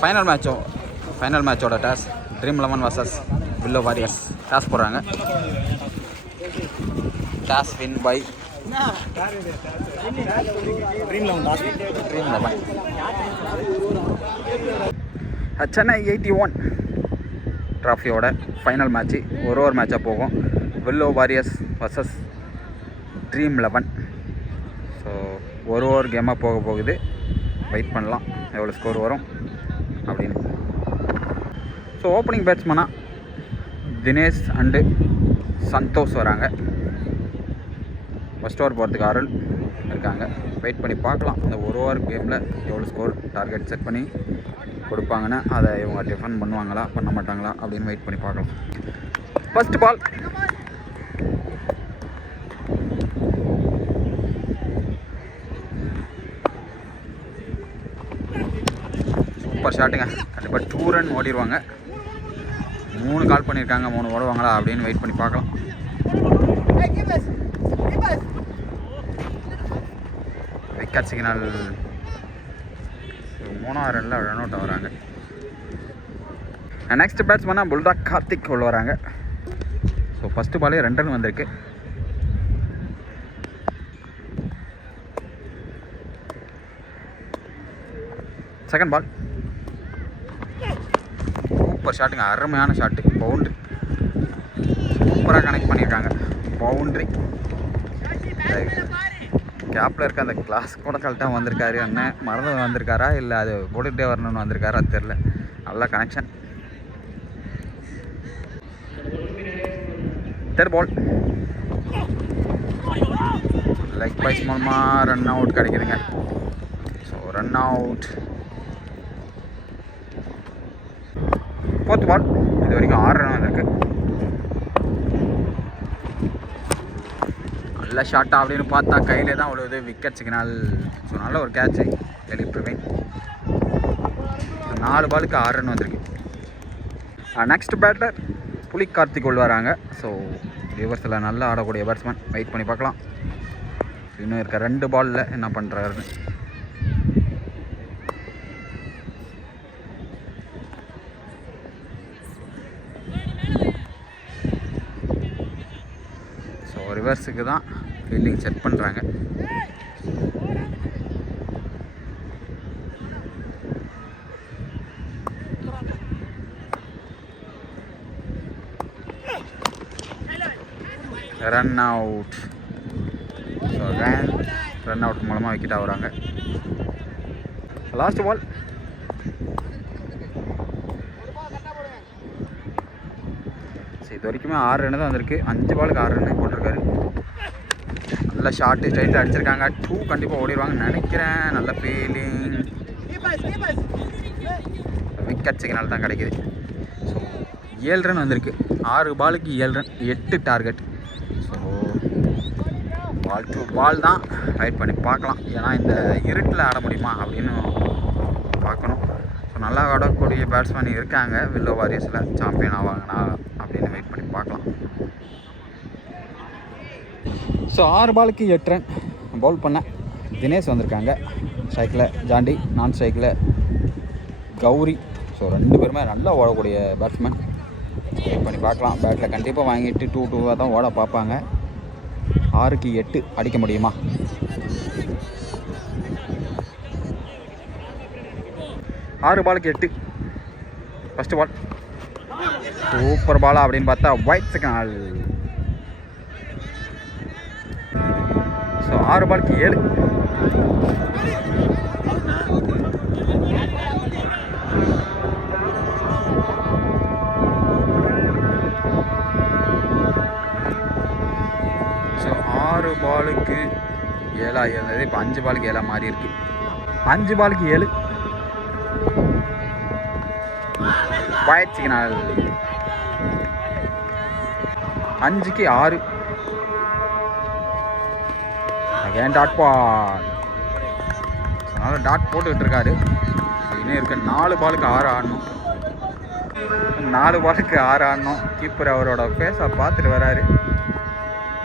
Final மேட்சோட toss dream 11 vs Willow Warriors. Toss போடுறாங்க. Toss win by dream 11. Chennai 81 ட்ராஃபியோட final match ஒரு மேட்சாக போகும். Willow Warriors vs dream 11. So ஒரு கேமாக போகுது. வெயிட் பண்ணலாம் எவ்வளோ ஸ்கோர் வரும் அப்படின்னு. ஸோ ஓப்பனிங் பேட்ஸ்மேனாக தினேஷ் அண்டு சந்தோஷ் வராங்க. ஃபஸ்ட் ஓவர் போகிறதுக்கு அருள் இருக்காங்க. வெயிட் பண்ணி பார்க்கலாம் இந்த ஒரு கேமில் எவ்வளோ ஸ்கோர் டார்கெட் செட் பண்ணி கொடுப்பாங்கன்னா அதை இவங்க டிஃபெண்ட் பண்ணுவாங்களா பண்ண மாட்டாங்களா அப்படின்னு வெயிட் பண்ணி பார்க்கலாம். ஃபர்ஸ்ட் பால் சூப்பர் ஷாட்டுங்க. கண்டிப்பாக 2 ரன் ஓடிடுவாங்க. 3 கால் பண்ணியிருக்காங்க. 3 ஓடுவாங்களா அப்படின்னு வெயிட் பண்ணி பார்க்கலாம். Wicket signal. 3ஆவது ரனில் ரன் அவுட் ஆகிறாங்க. நெக்ஸ்ட் பேட்ஸ்மேனாக புல்டாக் கார்த்திக் உள்ள வராங்க. ஸோ ஃபஸ்ட்டு பாலே 2 ரன் வந்திருக்கு. செகண்ட் பால் சூப்பர் ஷாட்டுங்க. அருமையான ஷாட்டு. பவுண்ட்ரி சூப்பராக கனெக்ட் பண்ணியிருக்காங்க. பவுண்ட்ரி. கேப்பில் இருக்க அந்த கிளாஸ் கூட கரெக்டாக வந்திருக்காரு. அண்ணன் மறந்து வந்திருக்காரா இல்லை அது போட்டுகிட்டே வரணும்னு வந்திருக்காரா தெரில. நல்ல connection. Third ball leg byes மூலமாக ரன் அவுட் கிடைக்குதுங்க. So run out. Fourth ball இது வரைக்கும் 6 ரன் வந்திருக்கு. நல்ல ஷாட்டா அப்படின்னு பார்த்தா கையிலே தான் விழுவுது. Wicket signal. ஸோ நல்ல ஒரு கேட்சு. எலிட் பிரவீன். 4 பாலுக்கு 6 ரன் வந்திருக்கு. நெக்ஸ்ட் பேட்டர் புலி கார்த்திக் உள்ள வராங்க. ஸோ ரிவர்ஸில் நல்லா ஆடக்கூடிய பேட்ஸ்மேன். வெயிட் பண்ணி பார்க்கலாம் இன்னும் இருக்க 2 பாலில் என்ன பண்ணுறாருன்னு. ஸோ ரிவர்ஸுக்கு தான் ஃபீல்டிங் செட் பண்ணுறாங்க. Run out. So run out மூலமாக விக்கெட் ஆகுறாங்க. லாஸ்ட் பால் இது வரைக்குமே 6 ரன் தான் வந்திருக்கு. 5 பாலுக்கு 6 ரன் போட்டிருக்காரு. நல்ல ஷார்ட்டு ஸ்ட்ரைட்டில் அடிச்சிருக்காங்க. 2 கண்டிப்பாக ஓடிடுவாங்கன்னு நினைக்கிறேன். நல்ல ஃபீலிங். விக்கெட் சிக்னல் தான் கிடைக்கிது. ஸோ 7 ரன் வந்திருக்கு. 6 பாலுக்கு 7 run. 8 target. So ball to ball தான். வெயிட் பண்ணி பார்க்கலாம். ஏன்னா இந்த இருட்டில் ஆட முடியுமா அப்படின்னு பார்க்கணும். ஸோ நல்லா ஆடக்கூடிய பேட்ஸ்மேன் இருக்காங்க வில்லோ வாரியர்ஸில். சாம்பியன் ஆவாங்கண்ணா அப்படின்னு வெயிட் பண்ணி பார்க்கலாம். ஸோ 6 பாலுக்கு 8 ரன் பவுல் பண்ண தினேஷ் வந்திருக்காங்க. ஸ்ட்ரைக்கில் ஜாண்டி, நான் ஸ்ட்ரைக்கில் கௌரி. ஸோ 2 பேருமே நல்லா ஓடக்கூடிய பேட்ஸ்மேன். வெயிட் பண்ணி பார்க்கலாம். பேட்டில் கண்டிப்பாக வாங்கிட்டு 2-2 தான் ஓட பார்ப்பாங்க. 6க்கு 8 அடிக்க முடியுமா? ஆறு பாலுக்கு 8. ஃபஸ்ட்டு பால் சூப்பர் பாலா அப்படின்னு பார்த்தா ஒயிட் சிக்னல். ஸோ 6 பாலுக்கு 7. ஸோ 6 பாலுக்கு 7 இருந்தது. இப்போ 5 பாலுக்கு 7 மாறி இருக்கு. 5 பாலுக்கு 7 ஒயிட் சிக்னல். 5க்கு 6 அகேன் டாட் பால். அதனால் டாட் போட்டுக்கிட்டு இருக்காரு. இன்னும் இருக்க 4 பாலுக்கு 6 ஆடணும். 4 பாலுக்கு 6 ஆடணும். கீப்பர் அவரோட ஃபேஸை பார்த்துட்டு வராரு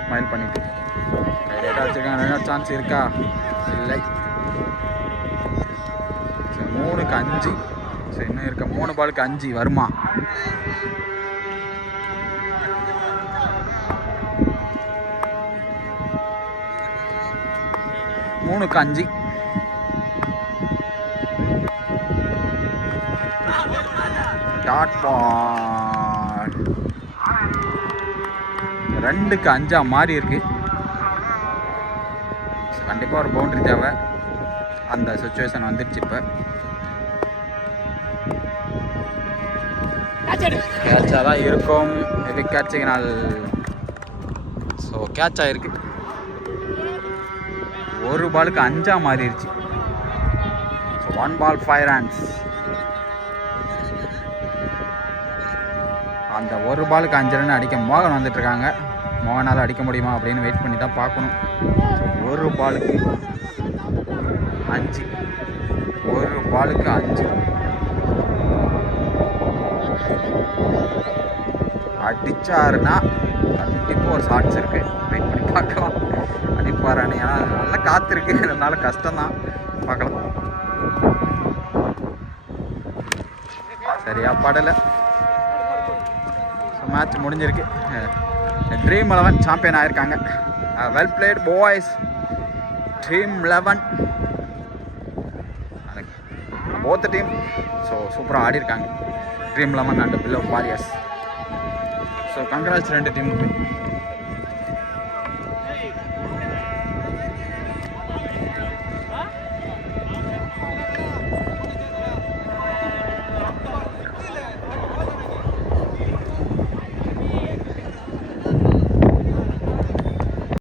ஸ்மைல் பண்ணிட்டு. வேறு ஏதாச்சும் என்ன சான்ஸ் இருக்கா? இல்லை. 3க்கு 5 ஸோ இன்னும் இருக்க 3 பாலுக்கு 5 வருமா? மூணுக்கு 5. டாட் பால் 2க்கு 5 மாறி இருக்கு. கண்டிப்பாக ஒரு பவுண்டரி தேவை. அந்த சுச்சுவேஷன் வந்துடுச்சு. இப்போ கேட்சாக தான் இருக்கும். இது கேட்சிங்கனால். ஸோ கேட்ச் ஆகிருக்கு. 1 பாலுக்கு 5 மாறிடுச்சு. So 1 ball 5 runs. அந்த 1 பாலுக்கு 5 ரன் அடிக்க மோகன் வந்துட்டுருக்காங்க. மோகனால் அடிக்க முடியுமா அப்படின்னு வெயிட் பண்ணி தான் பார்க்கணும். 1 பாலுக்கு 5. 1 பாலுக்கு 5 அடிச்சாருன்னா கண்டிப்பாக ஒரு ஷார்ட்ஸ் இருக்கு. வெயிட் பண்ணி பார்க்கலாம் அடிப்பாரான்னு. ஏன்னா நல்லா காத்திருக்கு, அதனால கஷ்டம்தான். பார்க்கலாம். சரியா படலை. ஸோ மேட்ச் முடிஞ்சிருக்கு. ட்ரீம் 11 சாம்பியன் ஆகிருக்காங்க. Well played boys. Dream 11 both team. So சூப்பராக ஆடிருக்காங்க dream 11 and Willow Warriors. So congrats 2 டீமுக்கு.